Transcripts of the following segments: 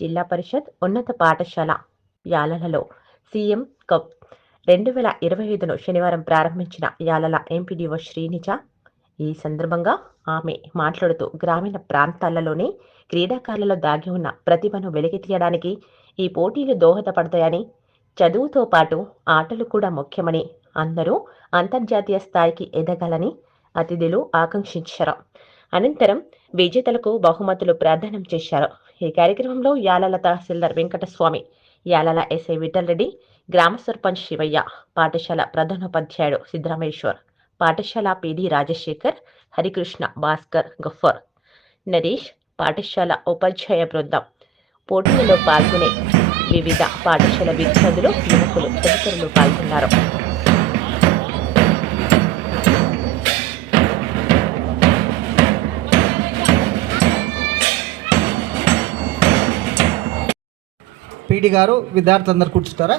జిల్లా పరిషత్ ఉన్నత పాఠశాల యాలలలో సీఎం కప్ 2025ను శనివారం ప్రారంభించిన యాలల ఎంపీడీఓ శ్రీనిజ. ఈ సందర్భంగా ఆమె మాట్లాడుతూ గ్రామీణ ప్రాంతాలలోని క్రీడాకారులలో దాగి ఉన్న ప్రతిభను వెలికితీయడానికి ఈ పోటీలు దోహదపడతాయని, చదువుతో పాటు ఆటలు కూడా ముఖ్యమని, అందరూ అంతర్జాతీయ స్థాయికి ఎదగాలని అతిథులు ఆకాంక్షించారు. అనంతరం విజేతలకు బహుమతులు ప్రదానం చేశారు. ఈ కార్యక్రమంలో యాలల తహసీల్దార్ వెంకటస్వామి, యాలల ఎస్ఐ విఠలరెడ్డి, గ్రామ సర్పంచ్ శివయ్య, పాఠశాల ప్రధానోపాధ్యాయుడు సిద్ధరామేశ్వర్, పాఠశాల పీడీ రాజశేఖర్, హరికృష్ణ, భాస్కర్, గఫర్, నరేష్, పాఠశాల ఉపాధ్యాయ బృందం, పోటీలలో పాల్గొనే వివిధ పాఠశాల విద్యార్థులు, యువకులు తదితరులు పాల్గొన్నారు. పీడి గారు విద్యార్థులందరూ కూర్చుంటారా?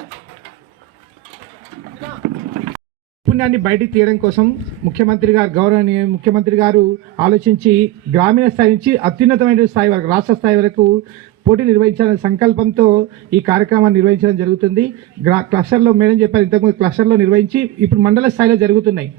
పుణ్యాన్ని బయటికి తీయడం కోసం గౌరవనీయ ముఖ్యమంత్రి గారు ఆలోచించి గ్రామీణ స్థాయి నుంచి అత్యున్నతమైన స్థాయి వరకు, రాష్ట్ర స్థాయి వరకు పోటీ నిర్వహించాలనే సంకల్పంతో ఈ కార్యక్రమాన్ని నిర్వహించడం జరుగుతుంది. క్లస్టర్లో మేడం చెప్పారు, ఇంతకుముందు క్లస్టర్లో నిర్వహించి ఇప్పుడు మండల స్థాయిలో జరుగుతున్నాయి.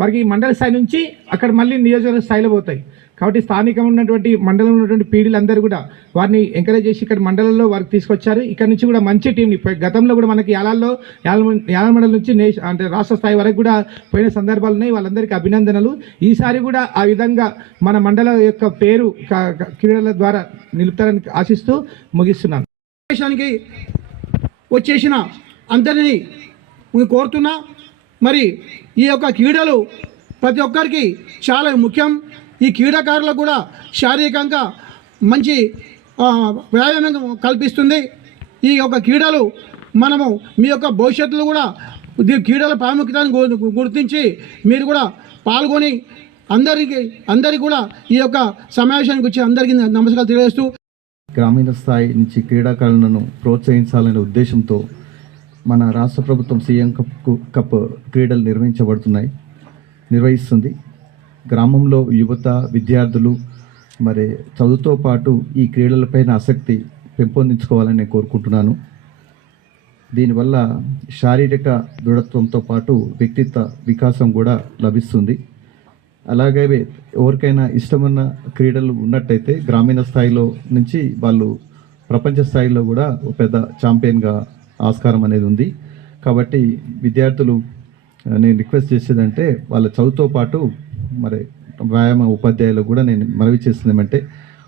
వారికి మండల స్థాయి నుంచి అక్కడ మళ్ళీ నియోజకవర్గ స్థాయిలో పోతాయి. కాబట్టి స్థానికంగా ఉన్నటువంటి మండలంలో ఉన్నటువంటి పీడీలందరూ కూడా వారిని ఎంకరేజ్ చేసి ఇక్కడ మండలంలో వారికి తీసుకొచ్చారు. ఇక్కడ నుంచి కూడా మంచి టీంని, గతంలో కూడా మనకి యాల మండలం నుంచి అంటే రాష్ట్ర స్థాయి వరకు కూడా పోయిన సందర్భాలు ఉన్నాయి. వాళ్ళందరికీ అభినందనలు. ఈసారి కూడా ఆ విధంగా మన మండలం యొక్క పేరు క్రీడల ద్వారా నిలుపుతారని ఆశిస్తూ ముగిస్తున్నాను. దేశానికి వచ్చేసిన అందరినీ కోరుతున్నా. మరి ఈ యొక్క క్రీడలు ప్రతి ఒక్కరికి చాలా ముఖ్యం. ఈ క్రీడాకారులకు కూడా శారీరకంగా మంచి వ్యాయామం కల్పిస్తుంది. ఈ యొక్క క్రీడలు మనము మీ యొక్క భవిష్యత్తులో కూడా క్రీడల ప్రాముఖ్యతను గుర్తించి మీరు కూడా పాల్గొని అందరికీ కూడా ఈ యొక్క సమావేశానికి వచ్చి అందరికీ నమస్కారాలు తెలియజేస్తూ, గ్రామీణ స్థాయి నుంచి క్రీడాకారులను ప్రోత్సహించాలనే ఉద్దేశంతో మన రాష్ట్ర ప్రభుత్వం సీఎం కప్ క్రీడలు నిర్వహిస్తుంది. గ్రామంలో యువత, విద్యార్థులు మరి చదువుతో పాటు ఈ క్రీడలపైన ఆసక్తి పెంపొందించుకోవాలని నేను కోరుకుంటున్నాను. దీనివల్ల శారీరక దృఢత్వంతో పాటు వ్యక్తిత్వ వికాసం కూడా లభిస్తుంది. అలాగే ఎవరికైనా ఇష్టమైన క్రీడలు ఉన్నట్టయితే గ్రామీణ స్థాయిలో నుంచి వాళ్ళు ప్రపంచ స్థాయిలో కూడా పెద్ద ఛాంపియన్గా ఆస్కారం అనేది ఉంది. కాబట్టి విద్యార్థులు నేను రిక్వెస్ట్ చేసేదంటే వాళ్ళ చదువుతో పాటు మరి వ్యాయామ ఉపాధ్యాయులకు కూడా నేను మనవి చేస్తుందేమంటే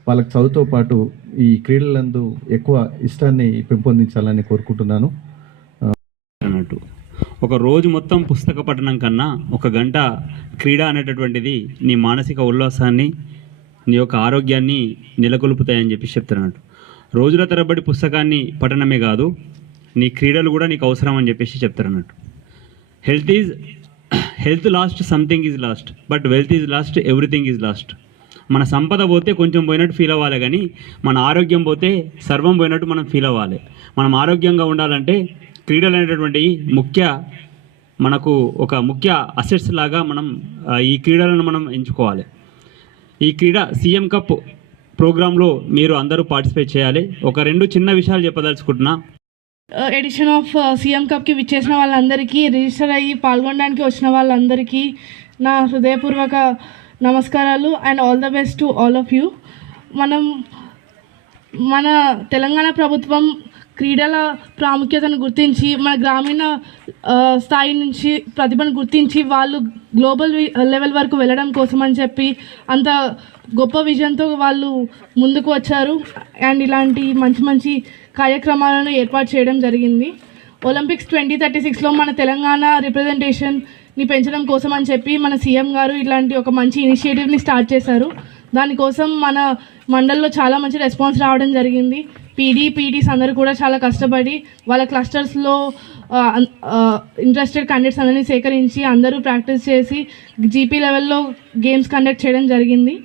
వాళ్ళకి చదువుతో పాటు ఈ క్రీడలందు ఎక్కువ ఇష్టాన్ని పెంపొందించాలని కోరుకుంటున్నాను. అన్నట్టు ఒక రోజు మొత్తం పుస్తక పఠనం కన్నా 1 గంట క్రీడ అనేటటువంటిది నీ మానసిక ఉల్లాసాన్ని, నీ యొక్క ఆరోగ్యాన్ని నెలకొల్పుతాయని చెప్పి చెప్తున్నట్టు. రోజుల తరబడి పుస్తకాన్ని పఠనమే కాదు, నీ క్రీడలు కూడా నీకు అవసరం అని చెప్పేసి చెప్తారన్నట్టు. Health lost, something is lost, but wealth is lost, everything is lost. మన సంపద పోతే కొంచెం పోయినట్టు ఫీల్ అవ్వాలి, కానీ మన ఆరోగ్యం పోతే సర్వం పోయినట్టు మనం ఫీల్ అవ్వాలి. మనం ఆరోగ్యంగా ఉండాలంటే క్రీడలు అనేటటువంటివి మనకు ఒక ముఖ్య అసెట్స్ లాగా మనం ఈ క్రీడలను మనం ఎంచుకోవాలి. ఈ క్రీడ సీఎం కప్ ప్రోగ్రాంలో మీరు అందరూ పార్టిసిపేట్ చేయాలి. ఒక 2 చిన్న విషయాలు చెప్పదలుచుకుంటున్నా. ఎడిషన్ ఆఫ్ సీఎం కప్కి విచ్చేసిన వాళ్ళందరికీ, రిజిస్టర్ అయ్యి పాల్గొనడానికి వచ్చిన వాళ్ళందరికీ నా హృదయపూర్వక నమస్కారాలు and all the best to all of you. మన తెలంగాణ ప్రభుత్వం క్రీడల ప్రాముఖ్యతను గుర్తించి మన గ్రామీణ స్థాయి నుంచి ప్రతిభను గుర్తించి వాళ్ళు గ్లోబల్ లెవెల్ వరకు వెళ్ళడం కోసం అని చెప్పి అంత గొప్ప విజన్తో వాళ్ళు ముందుకు వచ్చారు. అండ్ ఇలాంటి మంచి కార్యక్రమాలను ఏర్పాటు చేయడం జరిగింది. ఒలింపిక్స్ 2036లో మన తెలంగాణ రిప్రజెంటేషన్ని పెంచడం కోసం అని చెప్పి మన సీఎం గారు ఇలాంటి ఒక మంచి ఇనిషియేటివ్ని స్టార్ట్ చేశారు. దానికోసం మన మండల్లో చాలా మంచి రెస్పాన్స్ రావడం జరిగింది. పీడీస్ అందరూ కూడా చాలా కష్టపడి వాళ్ళ క్లస్టర్స్లో ఇంట్రెస్టెడ్ క్యాండిడేట్స్ అందరినీ సేకరించి అందరూ ప్రాక్టీస్ చేసి జీపీ లెవెల్లో గేమ్స్ కండక్ట్ చేయడం జరిగింది.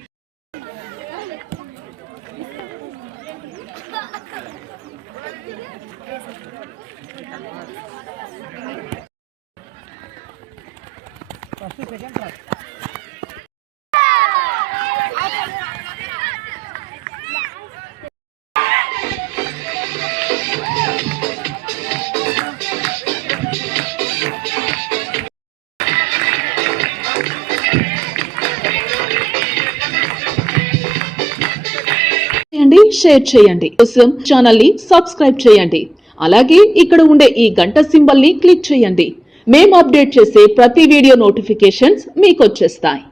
షేర్ చేయండి. కోసం ఛానల్ ని సబ్స్క్రైబ్ చేయండి. అలాగే ఇక్కడ ఉండే ఈ గంట సింబల్ ని క్లిక్ చేయండి. మేము అప్డేట్ చేసే ప్రతి వీడియో నోటిఫికేషన్స్ మీకు వచ్చేస్తాయి.